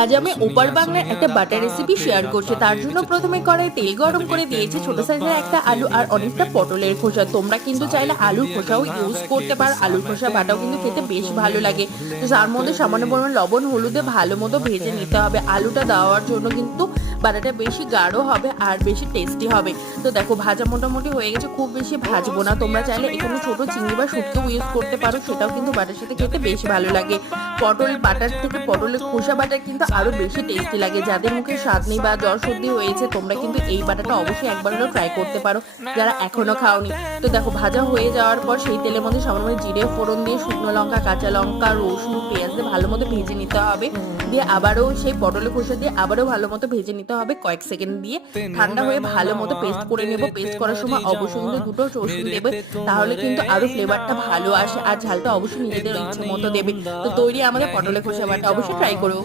আজ আমি ওপার বাংলার একটা বাটার রেসিপি শেয়ার করছি। তার জন্য প্রথমে কড়াই তেল গরম করে দিয়েছি, ছোট সাইজের একটা আলু আর অনেকটা পটলের খোসা। তোমরা কিন্তু চাইলে আলুর খোসাও ইউজ করতে পারো, আলুর খোসা বাটাও কিন্তু খেতে বেশ ভালো লাগে। তো তার মধ্যে সামান্য পরিমাণ লবণ হলুদে ভালো মতো ভেজে নিতে হবে। আলুটা দেওয়ার জন্য কিন্তু বাটাটা বেশি গাঢ় হবে আর বেশি টেস্টি হবে। তো দেখো ভাজা মোটামুটি হয়ে গেছে, খুব বেশি ভাজবো না। তোমরা চাইলে এখানে ছোট চিংড়ি বা শুটকিও ইউজ করতে পারো, সেটাও কিন্তু বাটার সাথে খেতে বেশ ভালো লাগে। পটল বাটার থেকে পটলের খোসা বাটা কিন্তু আরো বেশি টেস্টি লাগে। যাদের মুখে স্বাদ নেই বা জ্বর সর্দি হয়েছে, তোমরা কিন্তু এই বাটাটা অবশ্যই একবার হলেও ট্রাই করতে পারো, যারা এখনো খাওনি। তো দেখো ভাজা হয়ে যাওয়ার পর সেই তেলের মধ্যে সামান্য জিরে ফোড়ন দিয়ে শুকনো লঙ্কা, কাঁচা লঙ্কা, রসুন, পেঁয়াজ দিয়ে ভালো মতো ভেজে নিতে হবে। দিয়ে আবারও সেই পটলের খোসা দিয়ে আবারও ভালো মতো ভেজে নিতে হবে কয়েক সেকেন্ড দিয়ে। ঠান্ডা হয়ে ভালো মতো পেস্ট করে নেব। পেস্ট করার সময় অবশ্যই কিন্তু দুটো রসুন দেবে, তাহলে কিন্তু আরো ফ্লেভারটা ভালো আসে। আর ঝালটা অবশ্যই নিজেদের ইচ্ছে মতো দেবে। তো তৈরি আমাদের পটলের খোসা বাটা, অবশ্যই ট্রাই করো।